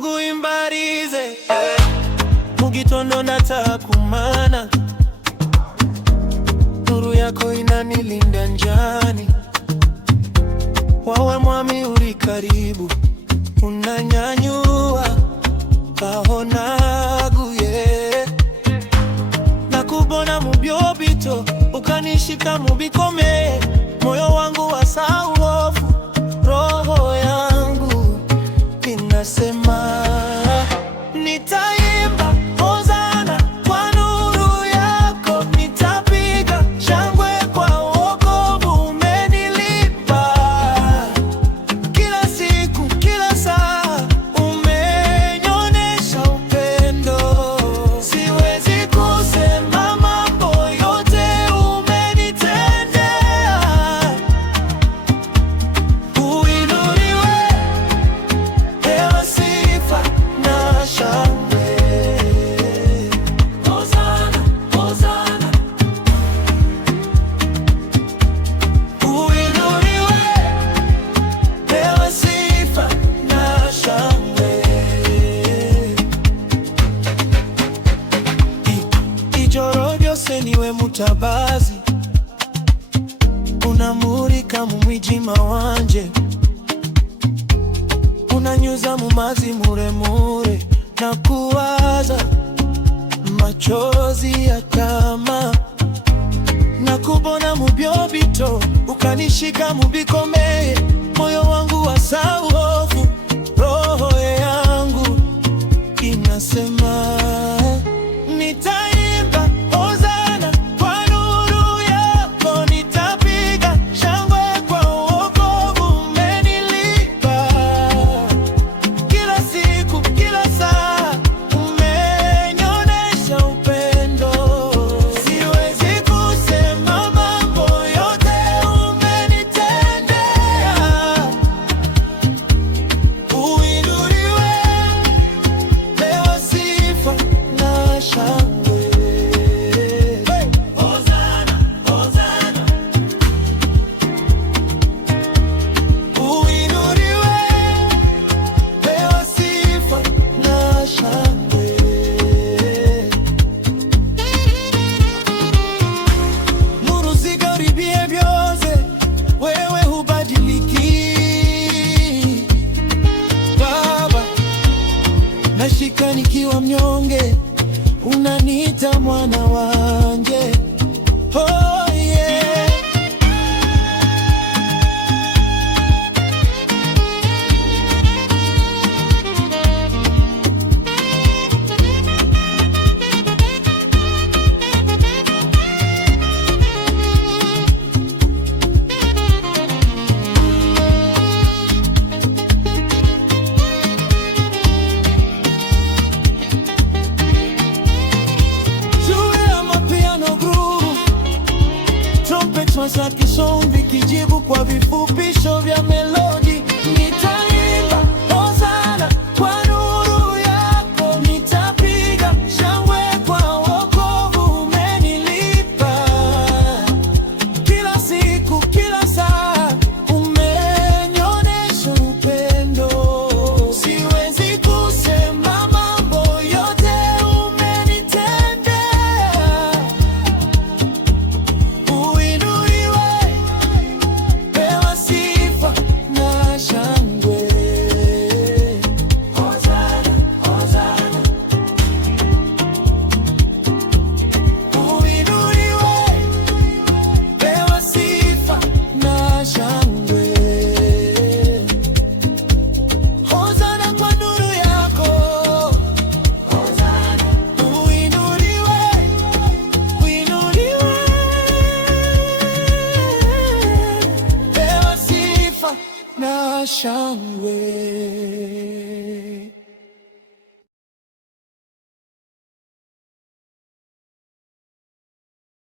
Mungu imbarize mugitondo natakumana, nuru yako inanilinda njani, wawe mwami uri karibu, unanyanyua kahonaguye nakubona mubyobito, ukanishika mubikomeye, moyo wangu wasahau hofu, roho yangu inasema nitaimba hosana kwa nuru yako, nitapiga shangwe kwa wokovu umenilipa. Kila siku, kila saa umenionesha upendo, siwezi kusema mambo yote umenitendea. Uinuliwe, pewa sifa na shangwe. Hosana, hosana. Uinuliwe, pewa sifa na shangwe. Ijoro ryose niwe mutabazi, unamurika mu mwijima wanje, unanyuza mu mazi muremure, na kuwaza machozi ya kama nakubona mubyobito, ukanishika mubikomeye, moyo wangu wasahau hofu, roho yangu inasema nitaimba hosana kwa nuru yako, nitapiga shangwe kwa wokovu umenilipa. Kila siku, kila saa umenionesha upendo, siwezi kusema mambo yote umenitendea. Uinuliwe, pewa sifa na shangwe. Hosana, hosana. Uinuliwe, pewa sifa na shangwe. Nuru zikaribie vyose, wewe hubadiliki. Baba, nashika nikiwa mnyonge, unaniita mwana wanje. Oh yeah. Juu ya mapiano groove, trumpet za kisombi kijibu kwa vifupisho vya melodi. Nitaimba hosana kwa nuru yako, nitapiga shangwe kwa wokovu umenilipa. Kila siku, kila saa umenionesha upendo, siwezi kusema mambo yote umenitendea. Uinuliwe, pewa sifa na shangwe. Hosana, hosana. Uinuliwe, pewa sifa na shangwe. Hosana kwa nuru yako. Hosana. Uinuliwe, uinuliwe, pewa sifa na shangwe.